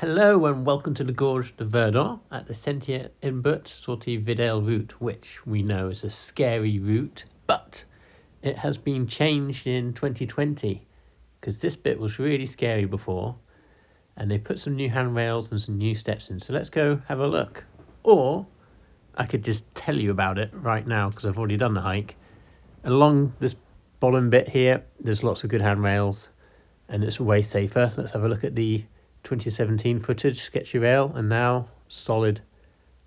Hello and welcome to the gorge de Verdon at the Sentier Imbut Vidal route, which we know is a scary route, but it has been changed in 2020 because this bit was really scary before and they put some new handrails and some new steps in. So let's go have a look. Or I could just tell you about it right now because I've already done the hike. Along this bottom bit here, there's lots of good handrails and it's way safer. Let's have a look at the 2017 footage, sketchy rail, and now solid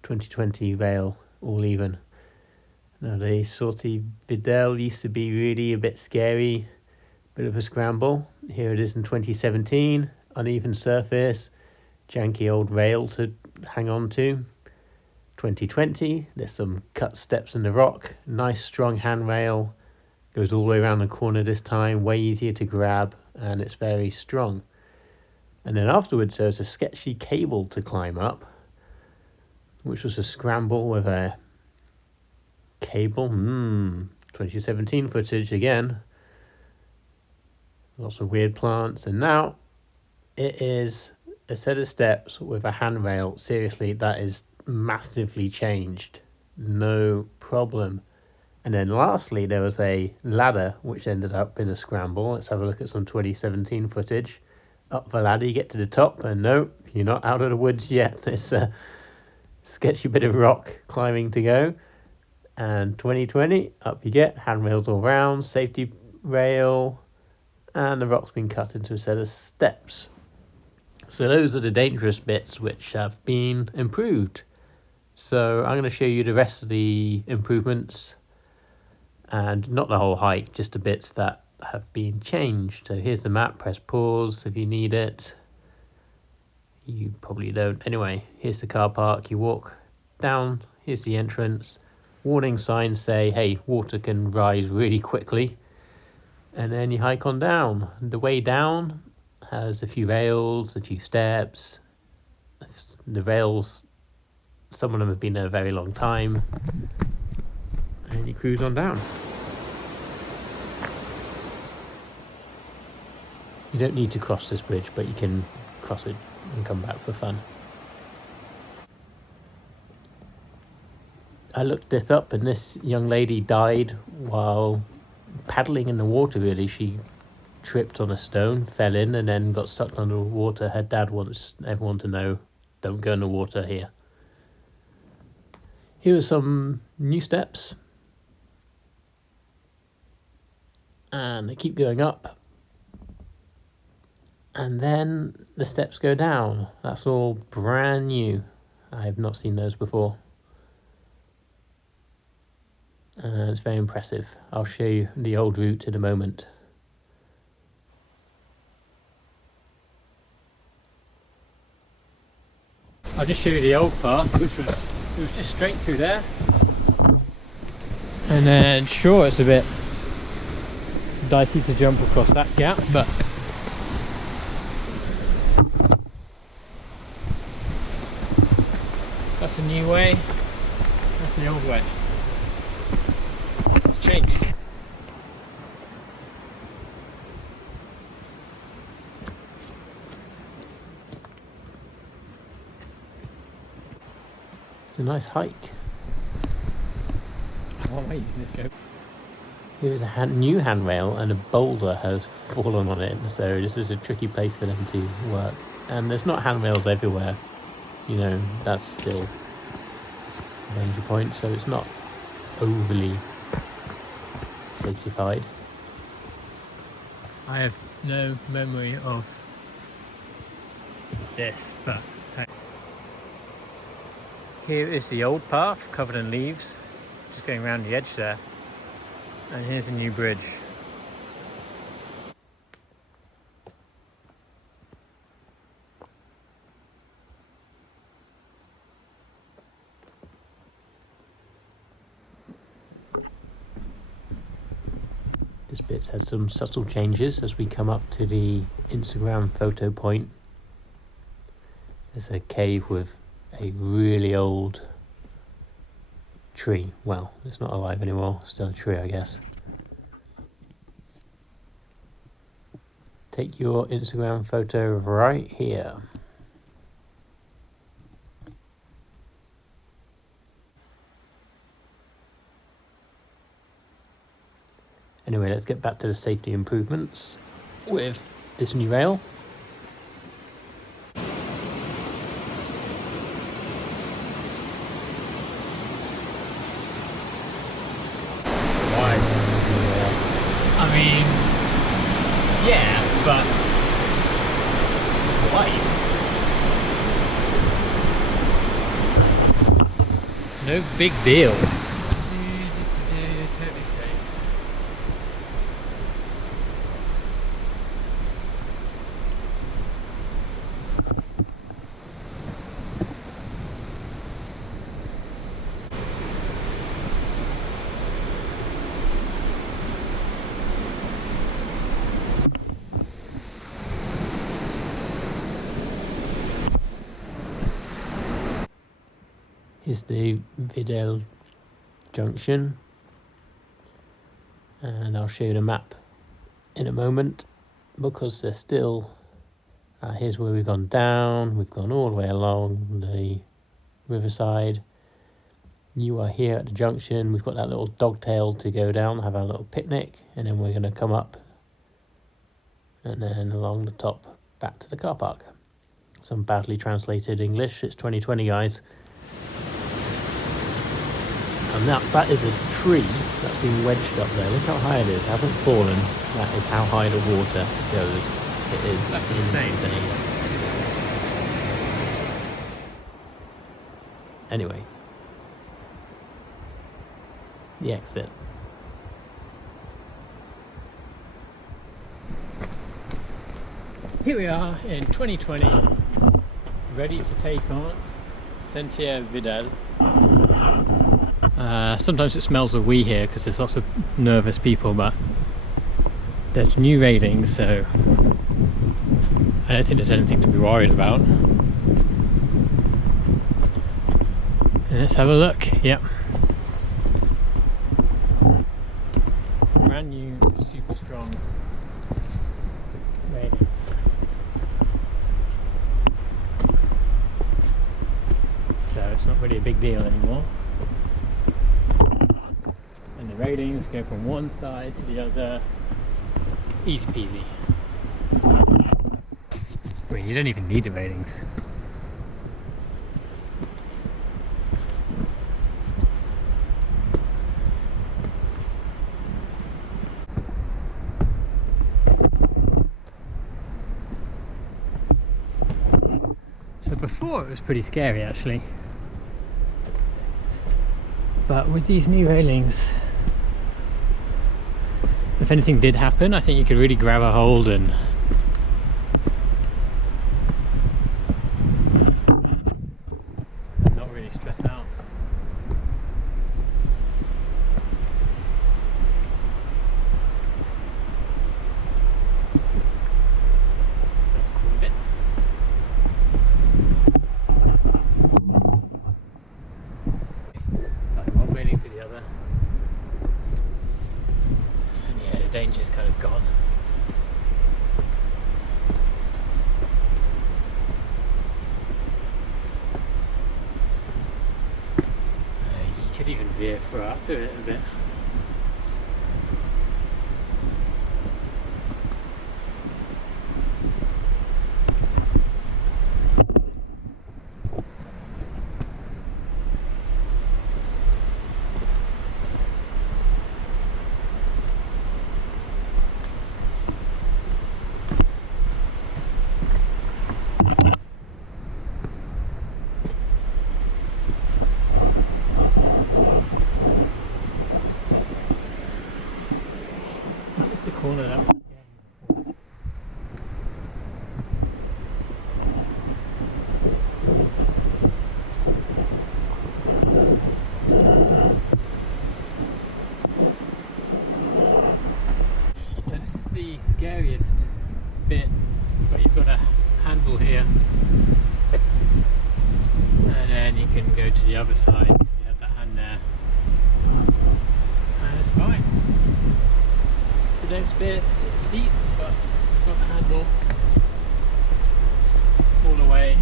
2020 rail, all even. Now the Sentier Vidal used to be really a bit scary, bit of a scramble. Here it is in 2017, uneven surface, janky old rail to hang on to. 2020, there's some cut steps in the rock, nice strong handrail, goes all the way around the corner this time, way easier to grab, and it's very strong. And then afterwards there's a sketchy cable to climb up, which was a scramble with a cable. 2017 footage again. Lots of weird plants. And now it is a set of steps with a handrail. Seriously, that is massively changed. No problem. And then lastly, there was a ladder which ended up in a scramble. Let's have a look at some 2017 footage. Up the ladder, you get to the top, and no, you're not out of the woods yet. It's a sketchy bit of rock climbing to go. And 2020, up you get, handrails all round, safety rail, and the rock's been cut into a set of steps. So those are the dangerous bits which have been improved. So I'm going to show you the rest of the improvements, and not the whole hike, just the bits that have been changed. So here's the map, press pause if you need it. You probably don't. Anyway, here's the car park. You walk down, here's the entrance. Warning signs say, hey, water can rise really quickly. And then you hike on down. The way down has a few rails, a few steps. The rails, some of them have been there a very long time. And you cruise on down. You don't need to cross this bridge, but you can cross it and come back for fun. I looked this up and this young lady died while paddling in the water, really. She tripped on a stone, fell in, and then got stuck under the water. Her dad wants everyone to know, don't go in the water here. Here are some new steps. And they keep going up. And then the steps go down. That's all brand new. I have not seen those before. It's very impressive. I'll show you the old route in a moment. I'll just show you the old path, which was just straight through there. And then sure, it's a bit dicey to jump across that gap, but that's a new way, that's the old way. It's changed. It's a nice hike. What way does this go? Here's a new handrail and a boulder has fallen on it, so this is a tricky place for them to work. And there's not handrails everywhere, you know, that's still a danger point, so it's not overly safetified. I have no memory of this, but here is the old path covered in leaves, just going around the edge there. And here's a new bridge. This bit's had some subtle changes as we come up to the Instagram photo point. There's a cave with a really old tree. Well, it's not alive anymore, still a tree, I guess. Take your Instagram photo right here. Anyway, let's get back to the safety improvements with this new rail. Why? I mean, yeah, but why? No big deal. Totally safe. Here's the Vidal junction, and I'll show you the map in a moment because they're still here's where we've gone down, we've gone all the way along the riverside. You are here at the junction, we've got that little dogtail to go down, have our little picnic, and then we're going to come up and then along the top back to the car park. Some badly translated English, it's 2020 guys. And that is a tree that's been wedged up there. Look how high it is. It hasn't fallen. That is how high the water goes. It is That's insane. Anyway, the exit. Here we are in 2020, ready to take on Sentier Vidal. Sometimes it smells of wee here because there's lots of nervous people, but there's new railings, so I don't think there's anything to be worried about. And let's have a look. Yep. Brand new, super strong railings. So it's not really a big deal anymore. And the railings go from one side to the other, easy peasy. I mean, you don't even need the railings. So before it was pretty scary actually, but with these new railings, if anything did happen, I think you could really grab a hold and not really stress out. That's cool a bit. It's like one railing to the other. Danger's kind of gone. You could even veer for after it a bit. The corner that was so this is the scariest bit, but you've got a handle here and then you can go to the other side. You have that hand there and it's fine. The next bit is steep, but you've got the handle all the way.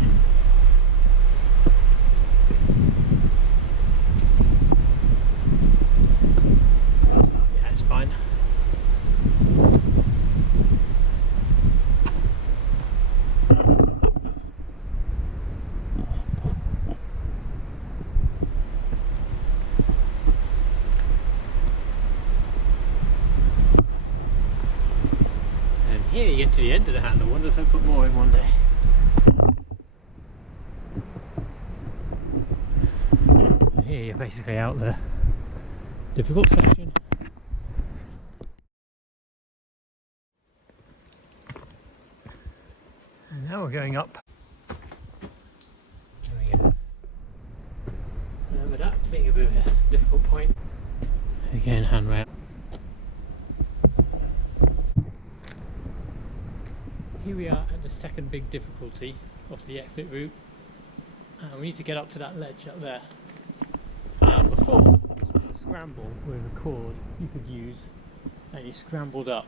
Yeah, it's fine. nearly get to the end of the handle. Wonder if I put more in one day. Here you're basically out the difficult section. And now we're going up. There we go. Remember that being a bit of a difficult point. Again, handrail. Here we are at the second big difficulty of the exit route. And we need to get up to that ledge up there. Now before, this was a scramble with a cord you could use and you scrambled up.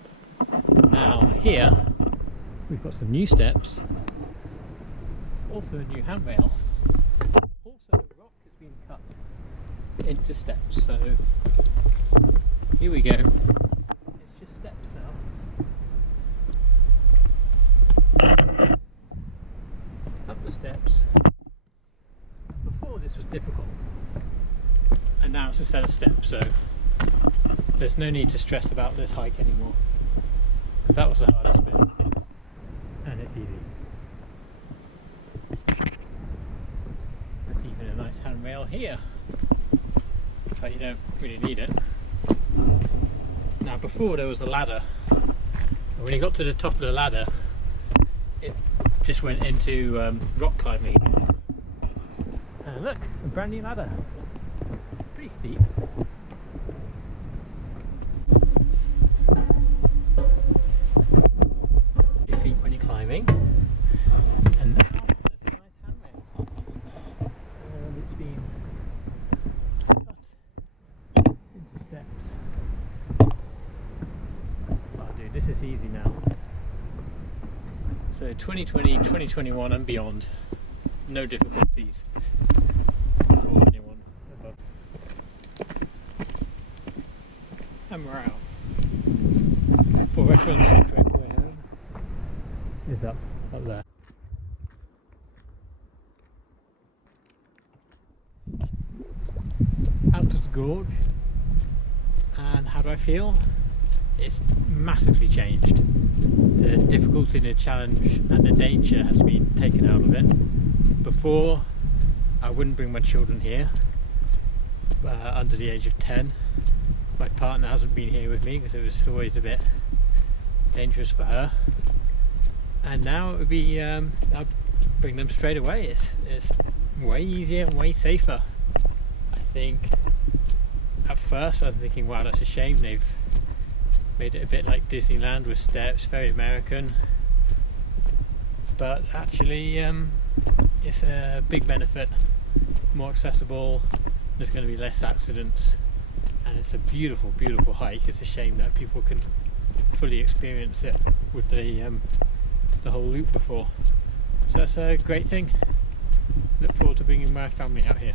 Now here, we've got some new steps, also a new handrail, also the rock has been cut into steps, so here we go. It's just steps now. Up the steps. Before this was difficult, and now it's a set of steps, so there's no need to stress about this hike anymore, because that was the hardest bit, and it's easy. There's even a nice handrail here, but you don't really need it. Now before there was a ladder, and when you got to the top of the ladder it just went into rock climbing. And look, a brand new ladder. Pretty steep. Your feet when you're climbing. And now there's a nice handrail. And it's been cut into steps. Oh dude, this is easy now. So 2020, 2021 and beyond, no difficulties for anyone above. And we're out. For reference, the correct way home is up there. Out of the gorge, and how do I feel? It's massively changed. The difficulty and the challenge and the danger has been taken out of it. Before, I wouldn't bring my children here under the age of 10. My partner hasn't been here with me because it was always a bit dangerous for her. And now it would be, I'll bring them straight away. It's way easier and way safer. I think at first I was thinking, wow, that's a shame they've made it a bit like Disneyland with steps, very American, but actually it's a big benefit, more accessible, there's going to be less accidents, and it's a beautiful, beautiful hike. It's a shame that people can fully experience it with the whole loop before. So that's a great thing. Look forward to bringing my family out here.